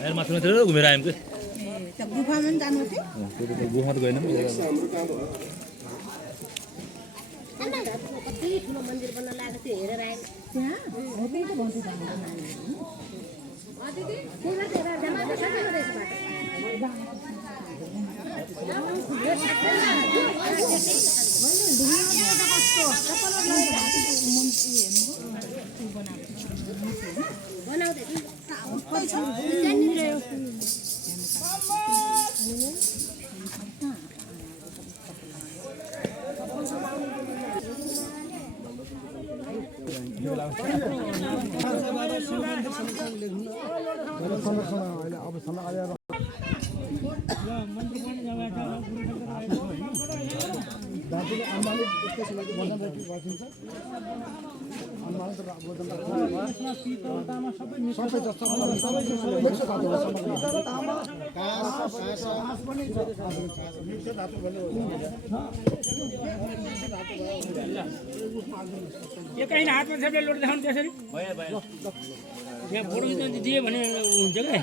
यार माथितिर घुमेर आयौँ कि त्यो गुफामा पनि जानु थियो त्यो गुफा त गएनौँ कति ठुलो मन्दिर बन्न लागेको थियो हेरेर आयो त्यहाँ हो त्यही त भन्छु यो कहीँ हातमा सबले लोड देखाउनु त्यसरी यहाँ फोटो खिच्न दिए भने हुन्छ क्या